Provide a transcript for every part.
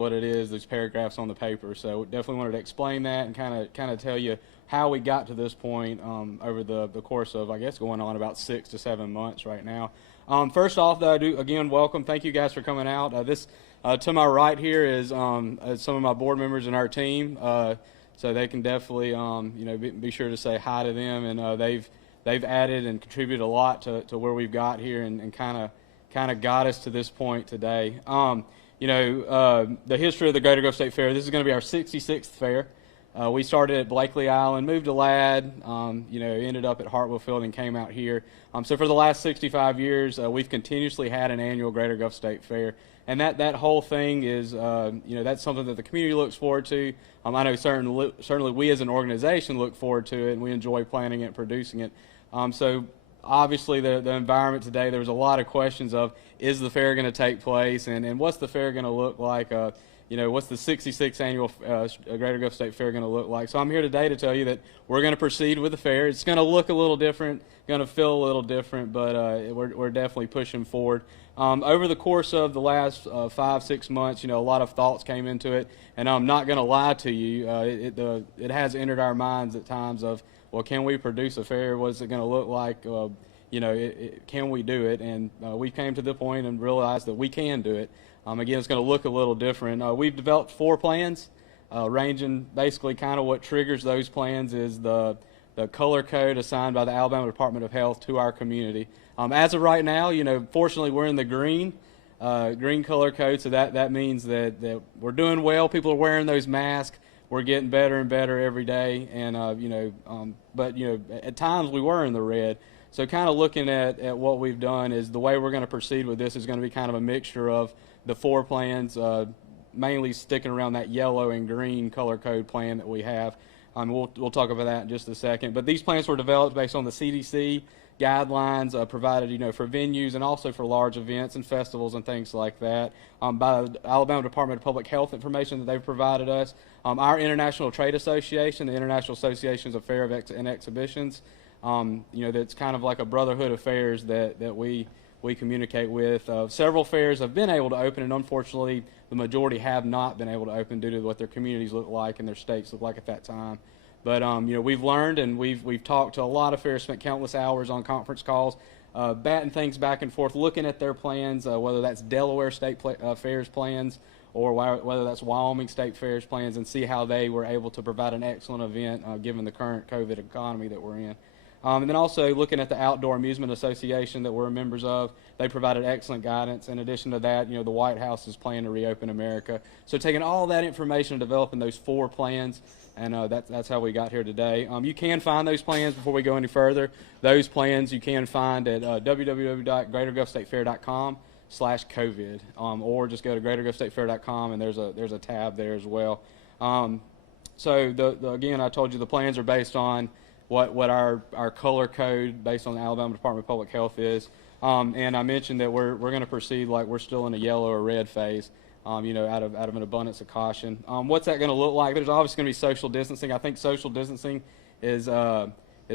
what it is, those paragraphs on the paper. So definitely wanted to explain that and kind of tell you how we got to this point over the course of, I guess, going on about 6 to 7 months right now. First off, though, I do again welcome. Thank you guys for coming out. This to my right here is some of my board members in our team, so they can definitely be sure to say hi to them. And they've added and contributed a lot to where we've got here and kind of got us to this point today. The history of the Greater Gulf State Fair. This is going to be our 66th fair. We started at Blakely Island, moved to Ladd, ended up at Hartwell Field and came out here. So for the last 65 years, we've continuously had an annual Greater Gulf State Fair. And that whole thing is, that's something that the community looks forward to. I know certainly we as an organization look forward to it, and we enjoy planning it and producing it. So obviously the environment today, there was a lot of questions of, is the fair going to take place, and what's the fair going to look like? What's the 66th annual Greater Gulf State Fair going to look like? So I'm here today to tell you that we're going to proceed with the fair. It's going to look a little different, going to feel a little different, but we're definitely pushing forward. Over the course of the last 5-6 months, a lot of thoughts came into it, and I'm not going to lie to you. It has entered our minds at times of, well, can we produce a fair? What's it going to look like? Can we do it? And we came to the point and realized that we can do it. Again, it's going to look a little different. We've developed 4 plans, ranging basically kind of what triggers those plans is the color code assigned by the Alabama Department of Health to our community. As of right now, fortunately we're in the green color code, so that means that we're doing well. People are wearing those masks. We're getting better and better every day, and but at times we were in the red. So kind of looking at what we've done is the way we're going to proceed with this is going to be kind of a mixture of the 4 plans, mainly sticking around that yellow and green color code plan that we have. We'll talk about that in just a second. But these plans were developed based on the CDC guidelines provided, for venues and also for large events and festivals and things like that by the Alabama Department of Public Health information that they've provided us. Our International Trade Association, the International Associations of Fair and Exhibitions, that's kind of like a brotherhood of fairs that we communicate with. Several fairs have been able to open, and unfortunately the majority have not been able to open due to what their communities look like and their states look like at that time. But we've learned, and we've talked to a lot of fairs, spent countless hours on conference calls, batting things back and forth, looking at their plans, whether that's Delaware State Fairs plans or whether that's Wyoming State Fairs plans, and see how they were able to provide an excellent event given the current COVID economy that we're in. And then also looking at the Outdoor Amusement Association that we're members of, they provided excellent guidance. In addition to that, the White House is planning to reopen America. So taking all that information and developing those 4 plans, and that's how we got here today. You can find those plans before we go any further. Those plans you can find at www.greatergulfstatefair.com/COVID, or just go to greatergulfstatefair.com, and there's a tab there as well. So again, I told you the plans are based on what our color code based on the Alabama Department of Public Health is. And I mentioned that we're going to proceed like we're still in a yellow or red phase, out of an abundance of caution. What's that going to look like? There's obviously going to be social distancing. I think social distancing is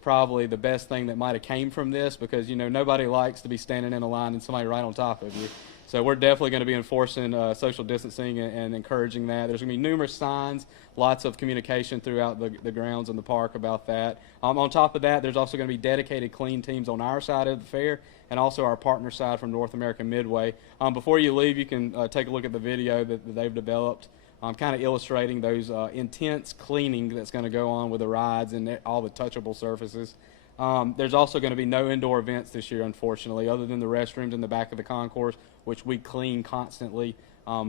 probably the best thing that might have came from this, because nobody likes to be standing in a line and somebody right on top of you. So we're definitely going to be enforcing social distancing and encouraging that. There's going to be numerous signs, lots of communication throughout the grounds and the park about that. On top of that, there's also going to be dedicated clean teams on our side of the fair and also our partner side from North American Midway. Before you leave, you can take a look at the video that they've developed, kind of illustrating those intense cleaning that's going to go on with the rides and all the touchable surfaces. There's also going to be no indoor events this year, unfortunately, other than the restrooms in the back of the concourse, which we clean constantly.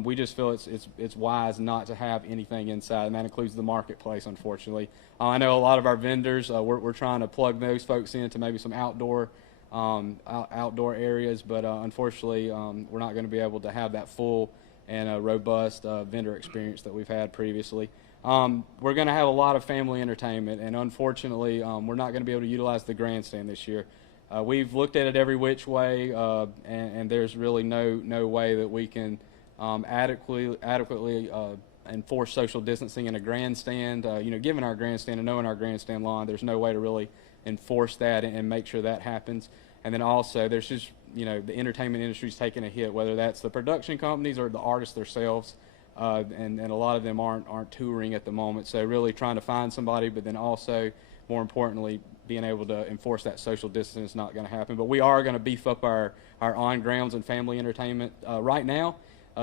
We just feel it's wise not to have anything inside, and that includes the marketplace, unfortunately. I know a lot of our vendors, we're trying to plug those folks into maybe some outdoor areas, but unfortunately we're not going to be able to have that full and robust vendor experience that we've had previously. We're going to have a lot of family entertainment, and unfortunately we're not going to be able to utilize the grandstand this year. We've looked at it every which way, and there's really no way that we can adequately enforce social distancing in a grandstand. Given our grandstand and knowing our grandstand lawn, there's no way to really enforce that and make sure that happens. And then also there's just, the entertainment industry's taking a hit, whether that's the production companies or the artists themselves. and a lot of them aren't touring at the moment. So really trying to find somebody, but then also, more importantly, being able to enforce that social distance is not going to happen. But we are going to beef up our on-grounds and family entertainment. Right now,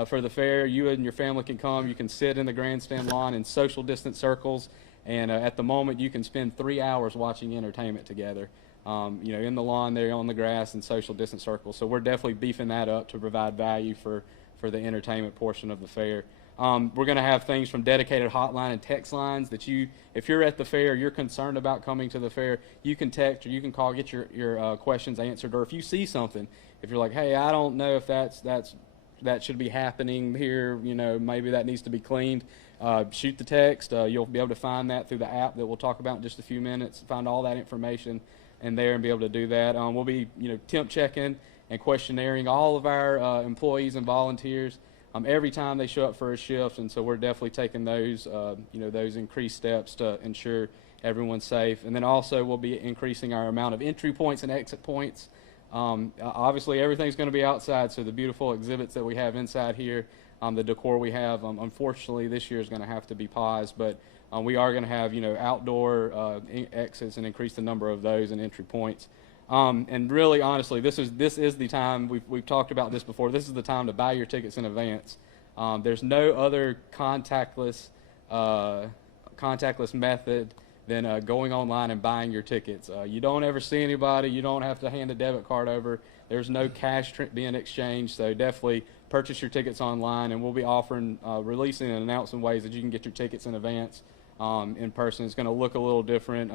for the fair, you and your family can come. You can sit in the grandstand lawn in social distance circles, and at the moment, you can spend 3 hours watching entertainment together. In the lawn there on the grass and social distance circles. So we're definitely beefing that up to provide value for the entertainment portion of the fair. We're going to have things from dedicated hotline and text lines that if you're at the fair, you're concerned about coming to the fair, you can text or you can call, get your questions answered. Or if you see something, if you're like, hey, I don't know if that should be happening here, maybe that needs to be cleaned, shoot the text. You'll be able to find that through the app that we'll talk about in just a few minutes, find all that information in there and be able to do that. We'll be, temp checking and questionnaring all of our employees and volunteers every time they show up for a shift, and so we're definitely taking those, those increased steps to ensure everyone's safe. And then also we'll be increasing our amount of entry points and exit points. Obviously, everything's going to be outside, so the beautiful exhibits that we have inside here, the decor we have, unfortunately, this year is going to have to be paused, but we are going to have, outdoor exits and increase the number of those and entry points. And really, honestly, this is the time, we've talked about this before, this is the time to buy your tickets in advance. There's no other contactless method than going online and buying your tickets. You don't ever see anybody, you don't have to hand a debit card over, there's no cash being exchanged, so definitely purchase your tickets online, and we'll be offering, releasing and announcing ways that you can get your tickets in advance in person. It's going to look a little different.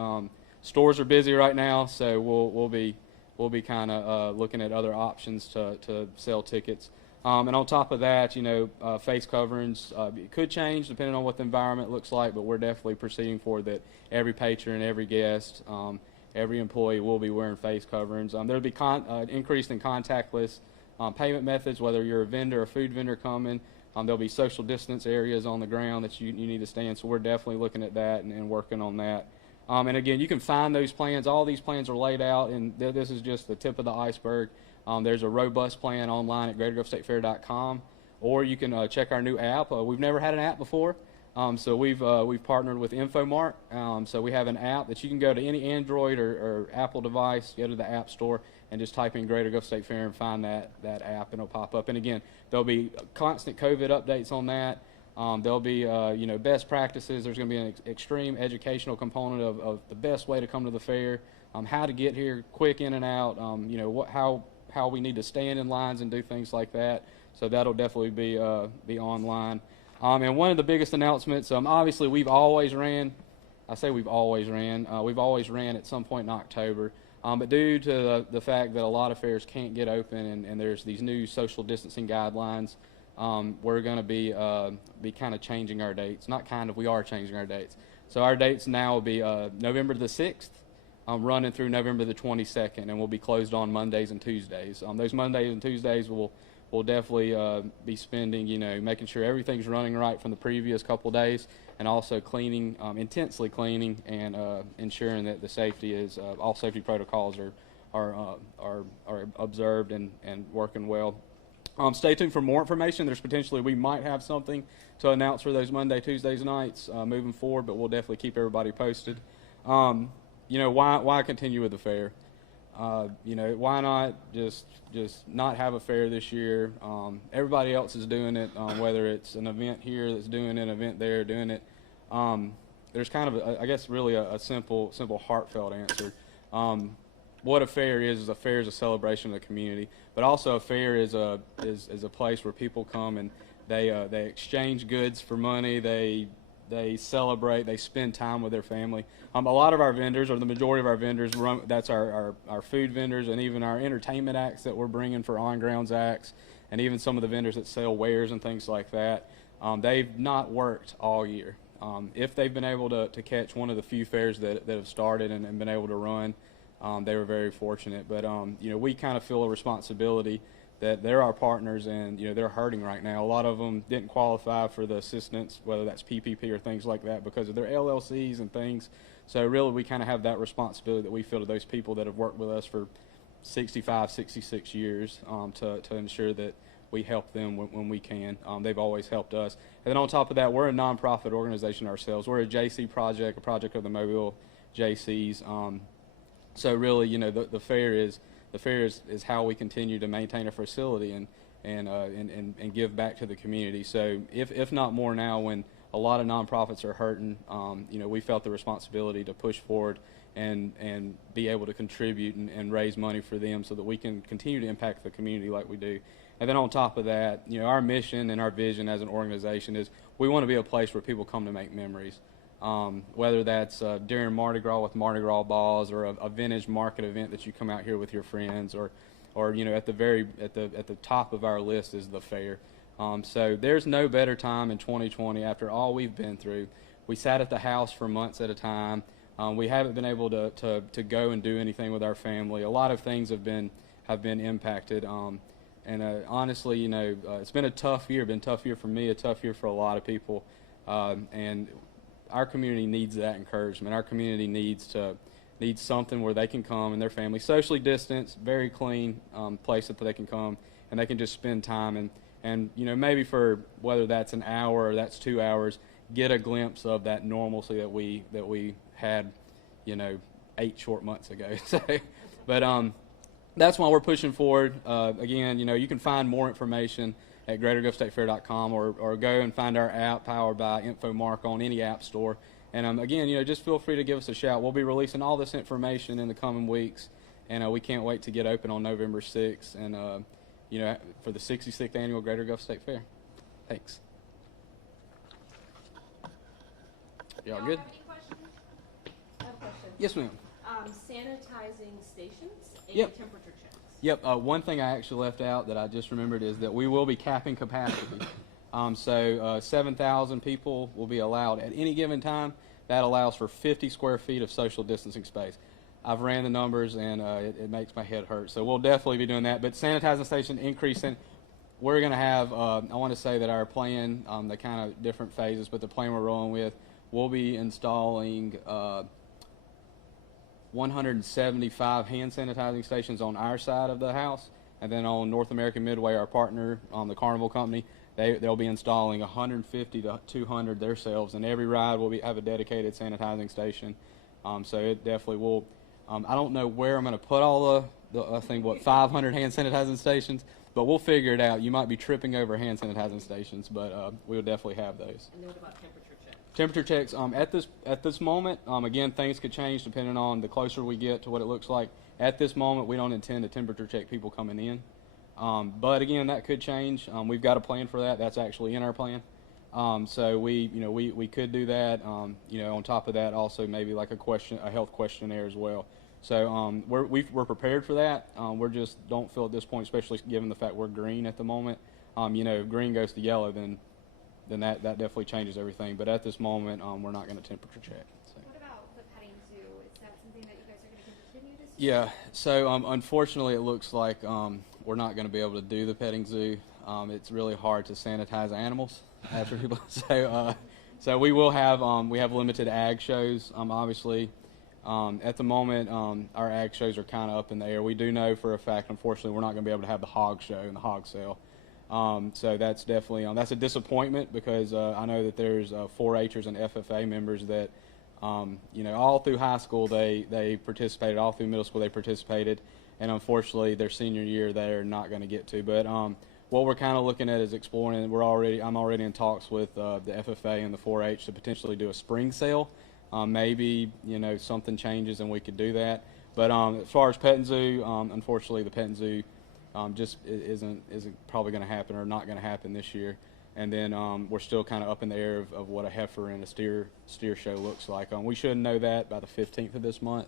Stores are busy right now, so we'll be kind of looking at other options to sell tickets. And on top of that, face coverings it could change depending on what the environment looks like, but we're definitely proceeding for that. Every patron, every guest, every employee will be wearing face coverings. There'll be increase in contactless payment methods, whether you're a vendor or food vendor coming. There'll be social distance areas on the ground that you need to stand, so we're definitely looking at that and working on that. And again, you can find those plans. All these plans are laid out, and this is just the tip of the iceberg. There's a robust plan online at GreaterGulfStateFair.com, or you can check our new app. We've never had an app before, so we've partnered with Infomart. So we have an app that you can go to any Android or Apple device, go to the App Store, and just type in Greater Gulf State Fair and find that app, and it'll pop up. And again, there'll be constant COVID updates on that. There'll be, best practices. There's going to be an extreme educational component of the best way to come to the fair, how to get here, quick in and out, how we need to stand in lines and do things like that. So that'll definitely be online. And one of the biggest announcements, obviously we've always ran. I say we've always ran. We've always ran at some point in October. But due to the fact that a lot of fairs can't get open and there's these new social distancing guidelines, we're going to be kind of changing our dates. Not kind of, we are changing our dates. So our dates now will be November the 6th, running through November the 22nd, and we'll be closed on Mondays and Tuesdays. Those Mondays and Tuesdays we'll definitely be spending, making sure everything's running right from the previous couple days, and also cleaning, intensely cleaning, and ensuring that the safety is, all safety protocols are observed and working well. Stay tuned for more information. We might have something to announce for those Monday, Tuesdays nights moving forward, but we'll definitely keep everybody posted. Why continue with the fair? Why not just not have a fair this year? Everybody else is doing it, whether it's an event here that's doing an event there doing it. There's kind of, I guess, really a simple, heartfelt answer. What a fair is a fair is a celebration of the community, but also a fair is a place where people come and they exchange goods for money. They celebrate. They spend time with their family. A lot of our vendors, or the majority of our vendors, that's our food vendors, and even our entertainment acts that we're bringing for on-grounds acts, and even some of the vendors that sell wares and things like that. They've not worked all year. If they've been able to catch one of the few fairs that have started and been able to run, they were very fortunate. But we kind of feel a responsibility that they're our partners, and they're hurting right now. A lot of them didn't qualify for the assistance, whether that's PPP or things like that, because of their LLCs and things. So really, we kind of have that responsibility that we feel to those people that have worked with us for 65, 66 years to ensure that we help them when we can. They've always helped us. And then on top of that, we're a nonprofit organization ourselves. We're a JC project, a project of the Mobile JCs. So really, the fair is how we continue to maintain a facility and give back to the community. So if not more now, when a lot of nonprofits are hurting, we felt the responsibility to push forward and be able to contribute and raise money for them so that we can continue to impact the community like we do. And then on top of that, our mission and our vision as an organization is we want to be a place where people come to make memories. Whether that's during Mardi Gras with Mardi Gras balls, or a vintage market event that you come out here with your friends, or at the top of our list is the fair. So there's no better time in 2020 after all we've been through. We sat at the house for months at a time. We haven't been able to go and do anything with our family. A lot of things have been impacted. Honestly, it's been a tough year. Been a tough year for me, a tough year for a lot of people. And our community needs that encouragement. Our community needs something where they can come and their family, socially distanced, very clean place that they can come and they can just spend time and maybe for whether that's an hour or that's 2 hours, get a glimpse of that normalcy that we had 8 short months ago. But that's why we're pushing forward. Again, you can find more information at GreaterGulfStateFair.com or go and find our app powered by InfoMark on any app store. And again, just feel free to give us a shout. We'll be releasing all this information in the coming weeks, and we can't wait to get open on November 6th and for the 66th annual Greater Gulf State Fair. Thanks. Y'all good? Have any questions? I have a question. Yes, ma'am. Sanitizing stations and Yep. temperature checks. Yep. One thing I actually left out that I just remembered is that we will be capping capacity. So 7,000 people will be allowed at any given time. That allows for 50 square feet of social distancing space. I've ran the numbers, and it makes my head hurt. So we'll definitely be doing that. But sanitizing station increasing, we're going to have, I want to say that our plan, the kind of different phases, but the plan we're rolling with, we'll be installing 175 hand sanitizing stations on our side of the house. And then on North American Midway, our partner, the Carnival Company, they'll be installing 150 to 200 themselves, and every ride will have a dedicated sanitizing station. So it definitely will. I don't know where I'm going to put all I think 500 hand sanitizing stations, but we'll figure it out. You might be tripping over hand sanitizing stations, but we'll definitely have those. And what about temperature checks? Temperature checks. At this moment, again, things could change depending on the closer we get to what it looks like. At this moment, we don't intend to temperature check people coming in. But again, that could change. We've got a plan for that. That's actually in our plan. So we could do that. On top of that, also maybe like a health questionnaire as well. So we're prepared for that. We just don't feel at this point, especially given the fact we're green at the moment. If green goes to yellow, then that definitely changes everything. But at this moment, we're not going to temperature check. So. What about the petting zoo? Is that something that you guys are going to continue this year? Yeah. So unfortunately, it looks like we're not going to be able to do the petting zoo. It's really hard to sanitize animals after people. So we will have we have limited ag shows. Obviously, at the moment, our ag shows are kind of up in the air. We do know for a fact, unfortunately, we're not going to be able to have the hog show and the hog sale. So that's definitely that's a disappointment because I know that there's 4-Hers and FFA members that all through high school they participated, all through middle school they participated, and unfortunately their senior year they're not going to get to. But what we're kind of looking at is exploring. I'm already in talks with the FFA and the 4-H to potentially do a spring sale. Maybe something changes and we could do that. But as far as petting zoo, unfortunately the petting zoo just isn't probably going to happen or not going to happen this year. And then we're still kind of up in the air of what a heifer and a steer show looks like. We should know that by the 15th of this month.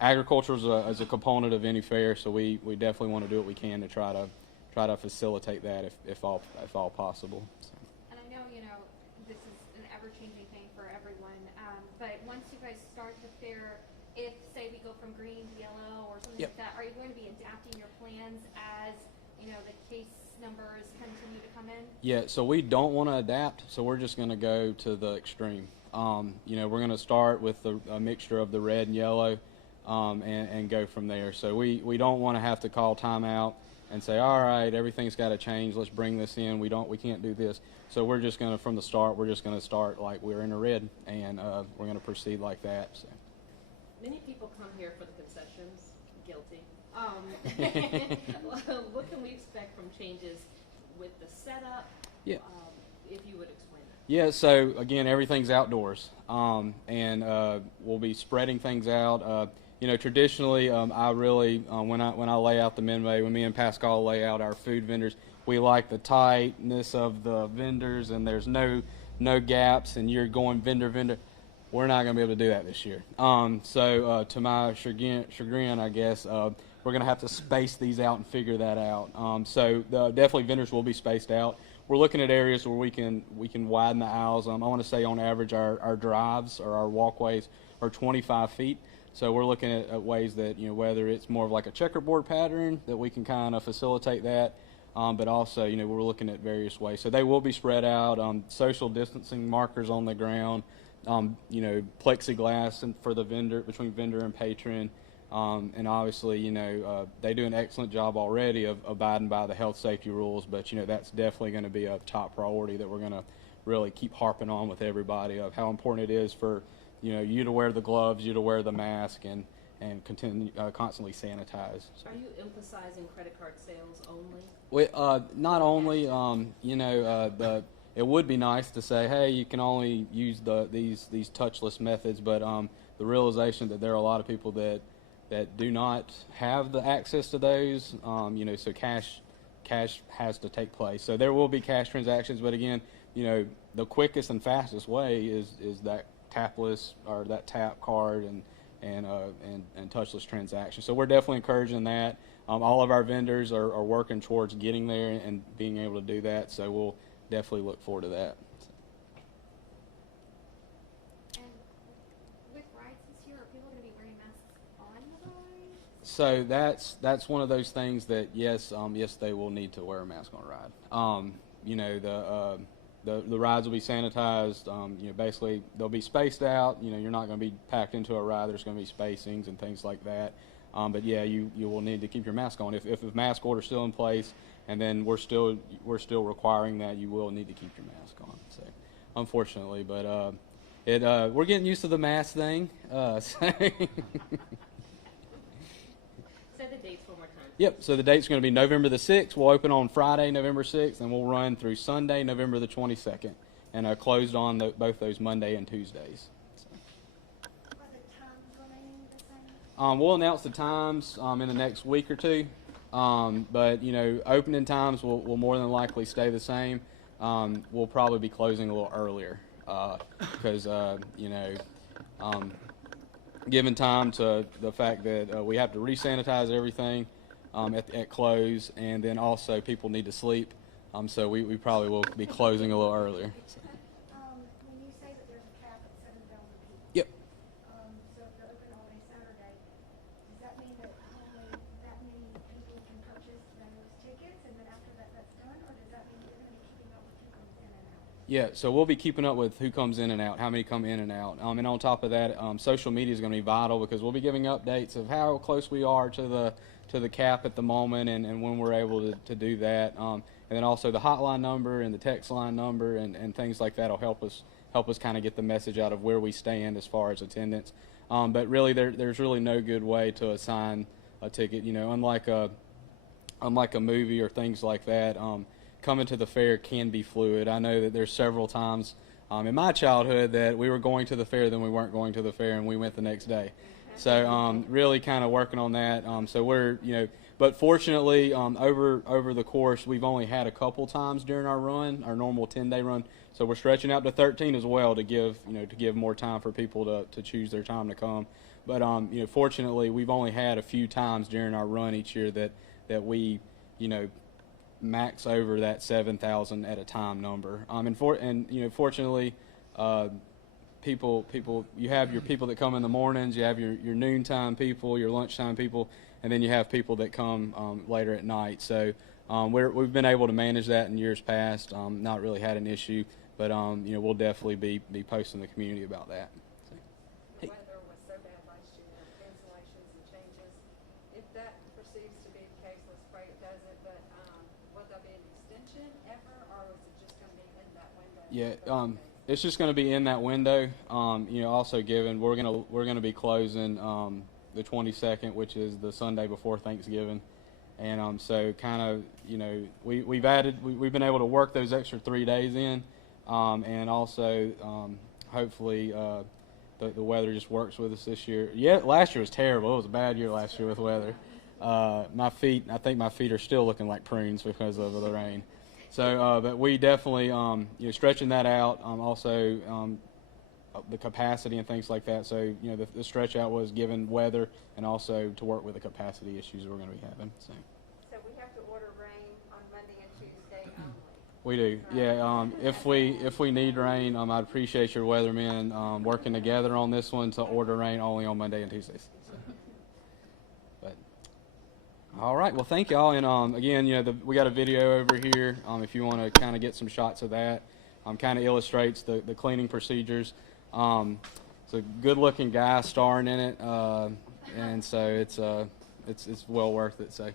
Agriculture is a component of any fair, so we definitely want to do what we can to try to facilitate that if all possible. So. And I know, this is an ever-changing thing for everyone, but once you guys start the fair, if, say, we go from green to yellow or something Yep. like that, are you going to be adapting your plans as, the case numbers continue to come in? Yeah, so we don't want to adapt, so we're just going to go to the extreme. We're going to start with a mixture of the red and yellow and go from there. So we don't want to have to call timeout and say, all right, everything's got to change. Let's bring this in. We can't do this. So we're just going to, from the start, we're just going to start like we're in the red, and we're going to proceed like that. So. Many people come here for the concessions. Guilty. What can we expect from changes with the setup? Yeah. If you would explain that. Yeah. So again, everything's outdoors, and we'll be spreading things out. Traditionally, I really when I lay out the menu, when me and Pascal lay out our food vendors, we like the tightness of the vendors, and there's no gaps, and you're going vendor. We're not going to be able to do that this year. So to my chagrin, I guess, we're going to have to space these out and figure that out. So definitely vendors will be spaced out. We're looking at areas where we can widen the aisles. I want to say on average our drives or our walkways are 25 feet. So we're looking at ways that, whether it's more of like a checkerboard pattern that we can kind of facilitate that. But also, we're looking at various ways. So they will be spread out, social distancing markers on the ground, plexiglass and for the vendor, between vendor and patron. And obviously, they do an excellent job already of abiding by the health safety rules, but, that's definitely going to be a top priority that we're going to really keep harping on with everybody of how important it is for, you to wear the gloves, you to wear the mask, and continue constantly sanitize. So. Are you emphasizing credit card sales only? Not only, it would be nice to say, hey, you can only use these touchless methods, but the realization that there are a lot of people that do not have the access to those, so cash has to take place. So there will be cash transactions, but again, the quickest and fastest way is that tapless or that tap card and touchless transaction. So we're definitely encouraging that. All of our vendors are working towards getting there and being able to do that. So we'll definitely look forward to that. And with rides this year, are people going to be wearing masks on the ride? So that's one of those things that yes, they will need to wear a mask on a ride. The rides will be sanitized. Basically they'll be spaced out. You're not going to be packed into a ride. There's going to be spacings and things like that. But yeah, you will need to keep your mask on. If a mask order is still in place, and then we're still requiring that, you will need to keep your mask on. So, unfortunately, but we're getting used to the mask thing. So. Say the dates one more time. Yep. So the date's going to be November the 6th. We'll open on Friday, November 6th, and we'll run through Sunday, November the 22nd, and closed on both those Monday and Tuesdays. We'll announce the times in the next week or two, but opening times will more than likely stay the same. We'll probably be closing a little earlier because given time to the fact that we have to re-sanitize everything at close, and then also people need to sleep, so we probably will be closing a little earlier. So. When you say that there's a cap at 7,000 people. Yep. So if they're open all day Saturday, does that mean that only that many people can purchase those tickets, and then after that's done, or does that mean you're going to be keeping up with who comes in and out? Yeah, so we'll be keeping up with who comes in and out, how many come in and out. And on top of that, social media is going to be vital because we'll be giving updates of how close we are to the cap at the moment and when we're able to do that. And then also the hotline number and the text line number and things like that will help us kind of get the message out of where we stand as far as attendance. But really, there's really no good way to assign a ticket. Unlike a movie or things like that. Coming to the fair can be fluid. I know that there's several times in my childhood that we were going to the fair, then we weren't going to the fair, and we went the next day. So really kind of working on that. So we're, but fortunately over the course, we've only had a couple times during our run, our normal 10-day run. So we're stretching out to 13 as well to give more time for people to choose their time to come. But fortunately, we've only had a few times during our run each year that we, max over that 7,000 at a time number. Fortunately, people, you have your people that come in the mornings, you have your noontime people, your lunchtime people, and then you have people that come later at night. So we've been able to manage that in years past. Not really had an issue, but we'll definitely be posting the community about that. So, The weather was so bad last year, cancellations and changes. If that perceives to be the case, let's pray it doesn't. Yeah, it's just going to be in that window. Also given we're gonna be closing the 22nd, which is the Sunday before Thanksgiving, and so kind of we've been able to work those extra 3 days in, and also hopefully the weather just works with us this year. Yeah, last year was terrible. It was a bad year last year with weather. I think my feet are still looking like prunes because of the rain. So, but we definitely, stretching that out. Also, the capacity and things like that. So, the stretch out was given weather and also to work with the capacity issues we're going to be having. So we have to order rain on Monday and Tuesday only. we do, yeah. If we need rain, I'd appreciate your weathermen working together on this one to order rain only on Monday and Tuesdays. So. But all right, well, thank y'all. And again, we got a video over here. If you want to kind of get some shots of that, kind of illustrates the cleaning procedures. It's a good-looking guy starring in it, and so it's well worth it. So